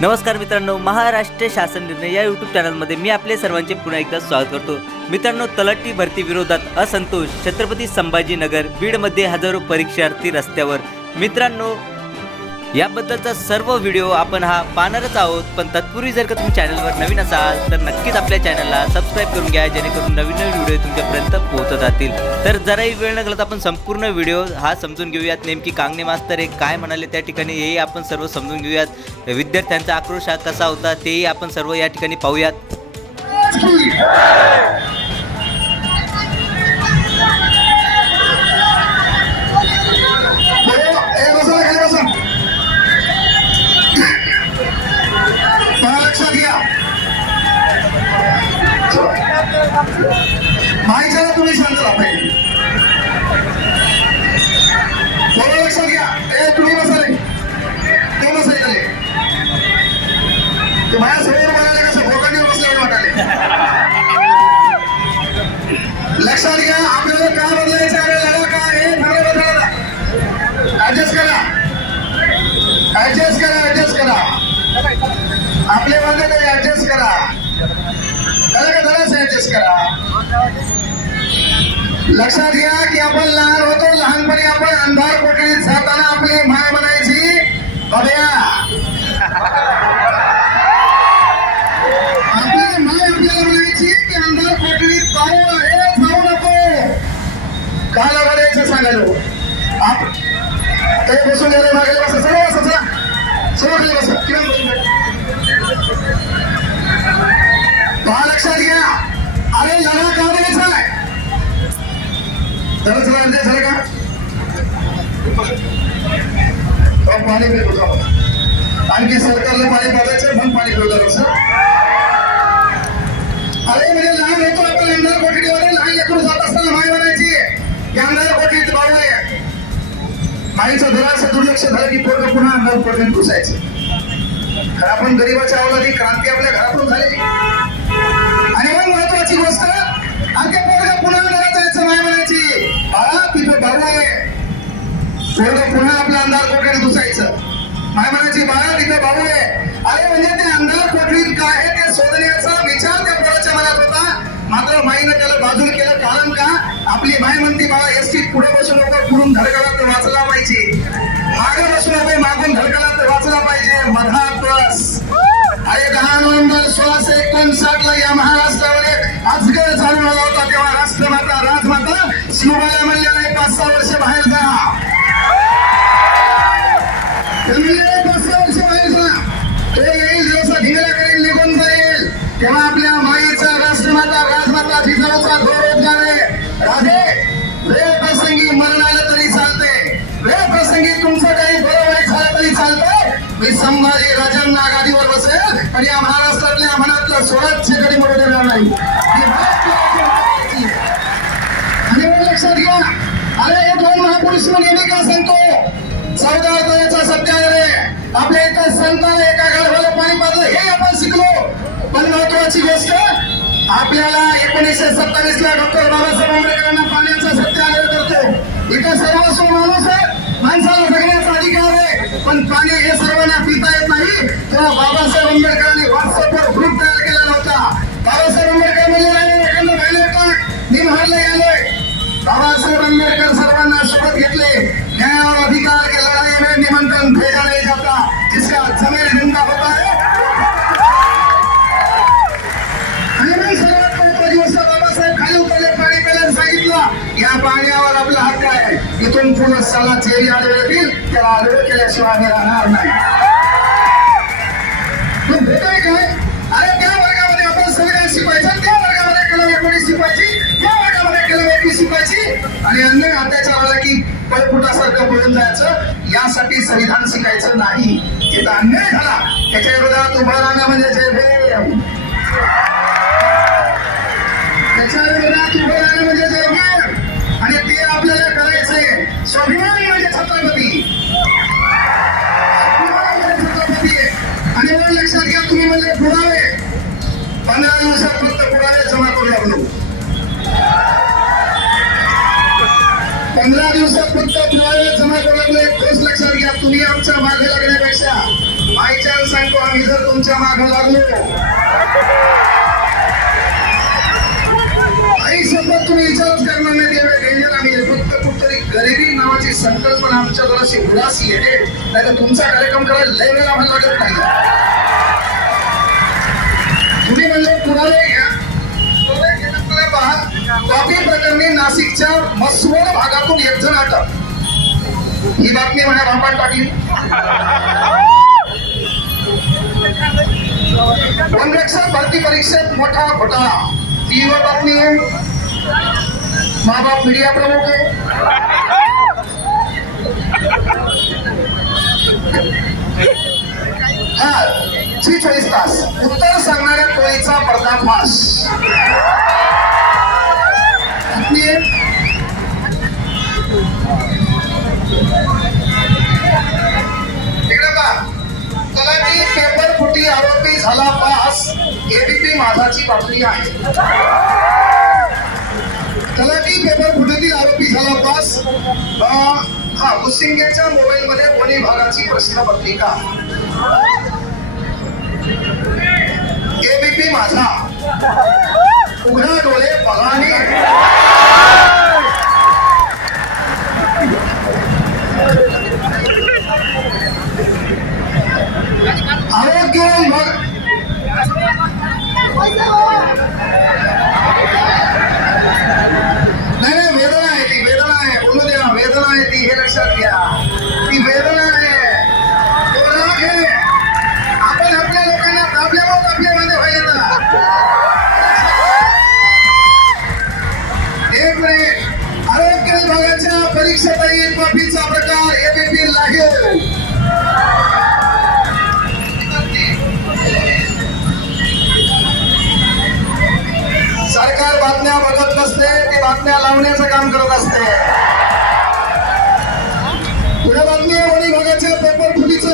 नमस्कार मित्रांनो महाराष्ट्र शासन निर्णय या यूट्यूब चॅनलमध्ये मी आपले सर्वांचे पुन्हा एकदा स्वागत करतो. मित्रांनो तलाठी भरती विरोधात असंतोष छत्रपती संभाजीनगर बीडमध्ये हजारो परीक्षार्थी रस्त्यावर. मित्रांनो याबद्दलचा सर्व व्हिडिओ आपण हा पाहणारच आहोत. पण तत्पूर्वी जर का तुम्ही चॅनलवर नवीन असाल तर नक्कीच आपल्या चॅनलला सबस्क्राईब करून घ्या जेणेकरून नवीन नवीन व्हिडिओ तुमच्यापर्यंत पोहोचत जातील तर जराही वेळ न घालता आपण संपूर्ण व्हिडिओ हा समजून घेऊयात. नेमकी कांगणे मास्तर हे काय म्हणाले त्या ठिकाणी हेही आपण सर्व समजून घेऊयात. विद्यार्थ्यांचा आक्रोश हा कसा होता तेही आपण सर्व या ठिकाणी पाहूयात. माहितीला तुम्ही शांत पाहिजे. बरोबर लक्षात घ्या. ए तुम्ही बसा ते बसा ते माझ्यासमोर म्हणाले कसं वाटाले लक्षात घ्या आपल्याला का बदलायचं आहे? लढा का? हे ठरवलं बदलायला ऍडजस्ट करा. ऍडजस्ट करा ऍडजस्ट करा. आपले वांदे ऍडजस्ट करा. त्याला का जराच ऍडजस्ट करा. लक्षात घ्या की आपण लहान होतो लहानपणी आपण अंधार कोठडीत जाताना आपली माय म्हणायची बघ्या पहा लक्षात घ्या. अरे लढा का द्यायचा आहे. चला चला अर्धे का अहो, पाणी पितो आणखी सरकारला पाणी पाजायचं पण पाणी पिवलं कसं अरे म्हणजे लहान होतो आपण आमदार कोठडीवर लहान लेकरू जात असताना माय म्हणायची. की अंधार कोठडीत भाऊ आहे? माईचं जरासं दुर्लक्ष झालं की पोरग पुन्हा अंधार कोठडीत घुसायचं? आपण गरीबाच्या अवलादी क्रांती आपल्या घरातून झाली. पोरग पुन्हा आपला अंधार कोठडीत घुसायचं माय म्हणायची बाळा तिथे भाऊ आहे. अरे म्हणजे ते अंधार कोठडीत काय आहे ते शोधण्याचा विचार त्या पोराच्या मनात होता. मात्र माईनं त्याला बाजून केलं कारण का? आपली माय म्हणती बाळा एसटीत पुढे बसून नको पुढून धडकला तर वाचला पाहिजे. मागे बसून नको मागून धडकला तर वाचला पाहिजे. मधा प्लस अरे दहा नोव्हेंबर सोळाशे एकोणसाठ ला या महाराष्ट्रामध्ये. अजगर चालू होता तेव्हा राष्ट्रमाता राजमाता शिवबाला म्हणले परिसराचा बेरोजगार आहे राधे वेळ प्रसंगी मरण आलं तरी चालते. वेळ प्रसंगी तुमचं काही बरोबर झालं तरी चालतंय मी संभाजी राजांना आघाडीवर बसेल पण या महाराष्ट्रातल्या मनातलं स्वराज कधी मोठं देणार नाही. आणि लक्षात घ्या. अरे हे दोन महापुरुष म्हणजे मी का सांगतो? चौदा अध्यायाचा सत्याग्रह आपल्या इथं संतांना एका गाढवाला पाणी पाजलं. हे आपण शिकलो. पण महत्वाची गोष्ट आपल्याला एकोणीसशे सत्तावीस ला डॉक्टर बाबासाहेब आंबेडकरांना पाण्याचा सत्याग्रह करतो. इथं सर्वस्व माणूस आहे. माणसाला जगण्याचा अधिकार आहे. पण पाणी हे सर्वांना पिता येत नाही. तेव्हा बाबासाहेब आंबेडकरांनी व्हॉट्सअपवर ग्रुप तयार केला नव्हता बाबासाहेब आंबेडकर म्हणजे एखादं व्हायला टाक. मी महाडला आलोय बाबासाहेब आंबेडकर सर्वांना शपथ घेतले. न्यायावर अधिकार केला निमंत्रण भेजा जाता. जिसका जमीन जिंदा होता. या पाण्यावर आपला हक्क आहे. इथून पुढे सला चेरी आडवे येतील. त्याला आडवे केल्याशिवाय आम्ही राहणार नाही. मग भेटोय काय अरे त्या वर्गामध्ये आपण संविधान शिकवायचं त्या वर्गामध्ये कलम एकोणीस शिकवायची त्या वर्गामध्ये कलम एकवीस शिकवायची आणि अन्य अत्याचार आला की पळपुटासारखं बोलून जायचं यासाठी संविधान शिकायचं नाही. तिथं अन्याय झाला. त्याच्या विरोधात उभं राहणं म्हणजे जय भीम त्याच्या विरोधात उभं राहणं म्हणजे जय आणि ते आपल्याला करायचंय. स्वाभिमानी म्हणजे छत्रपती. म्हणजे छत्रपती. आणि मग लक्षात घ्या तुम्ही म्हणजे पुरावे. पंधरा दिवसात फक्त पुरावे जमा करू लागलो पंधरा दिवसात फक्त पुरावे जमा करू लागले एक गोष्ट लक्षात घ्या तुम्ही आमच्या मागे लागण्यापेक्षा. आईच्या पण सांगतो आम्ही जर तुमच्या मागे लागलो. आई शपथ तुम्ही विचारच करणार नाही एवढे डेंजर फक्त कुठतरी गरिबी नावाची संकल्पना आमच्या जराशी उदासी येते. नाही तर तुमचा कार्यक्रम करायला लय वेळा आम्हाला लागत नाही. तुम्ही म्हणजे कुणाला घ्या. पहा. कॉपी प्रकरणी नाशिकच्या मसवड भागातून एक जण अटक ही बातमी म्हणा रामपान टाकली वनरक्षक भरती परीक्षेत मोठा घोटाळा. ती बातमी. आहे माँ बाप मीडिया प्रमुख आहे हा जी चोवीस तास. उत्तर सांगणाऱ्या टोळीचा पर्दाफाश. बातमी तलाठी पेपर फुटी आरोपी झाला पास. एबीपी माझाची बातमी आहे. तलाठी पेपर फुटीतील आरोपी झाला पास. हा मुसिंगेच्या मोबाईल मध्ये कोणी भागाची प्रश्न पत्रिका एबीपी माझा. उघडा डोळे बघाने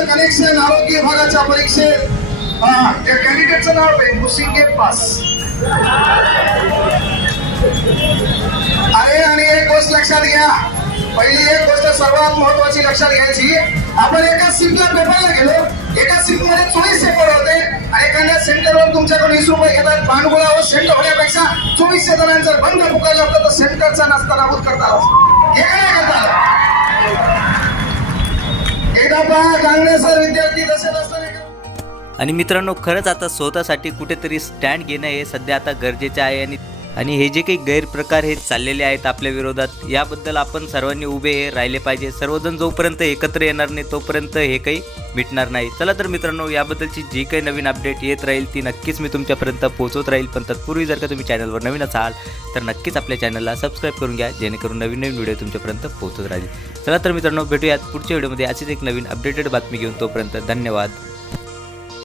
कनेक्शन आरोग्य विभागाच्या परीक्षेत. हा त्या कॅन्डिडेटचं नाव आहे मुसिंगे पास. अरे आणि एक गोष्ट लक्षात घ्या. पहिली एक गोष्ट सर्वात महत्वाची लक्षात घ्यायची. आपण एका सीटला पेपरला गेलो. एका सीटमध्ये चोवीस पेपर होते. आणि एखाद्या सेंटरवर तुमच्याकडून वीस रुपये घेतात. भांडगोळावर सेंटर होण्यापेक्षा चोवीसशे जणांचा बंद फुकायला होतं तर सेंटरचा नाश्ता नाबूद करता हे काय करता एकदा पहा विद्यार्थी नसताना आणि मित्रांनो खरंच आता स्वतःसाठी कुठेतरी स्टँड घेणं हे सध्या आता गरजेचे आहे आणि आणि हे जे काही गैरप्रकार हे चाललेले आहेत आपल्या विरोधात याबद्दल आपण सर्वांनी उभे हे राहिले पाहिजे. सर्वजण जोपर्यंत एकत्र येणार नाही तोपर्यंत हे काही मिटणार नाही. चला तर मित्रांनो याबद्दलची जी काही नवीन अपडेट येत राहील ती नक्कीच मी तुमच्यापर्यंत पोहोचवत राहील. पण तत्पूर्वी जर का तुम्ही चॅनलवर नवीन असाल तर नक्कीच आपल्या चॅनलला सबस्क्राईब करून घ्या जेणेकरून नवीन नवीन व्हिडिओ तुमच्यापर्यंत पोहोचत राहील. चला तर मित्रांनो भेटूयात पुढच्या व्हिडिओमध्ये अशीच एक नवीन अपडेटेड बातमी घेऊन. तोपर्यंत धन्यवाद.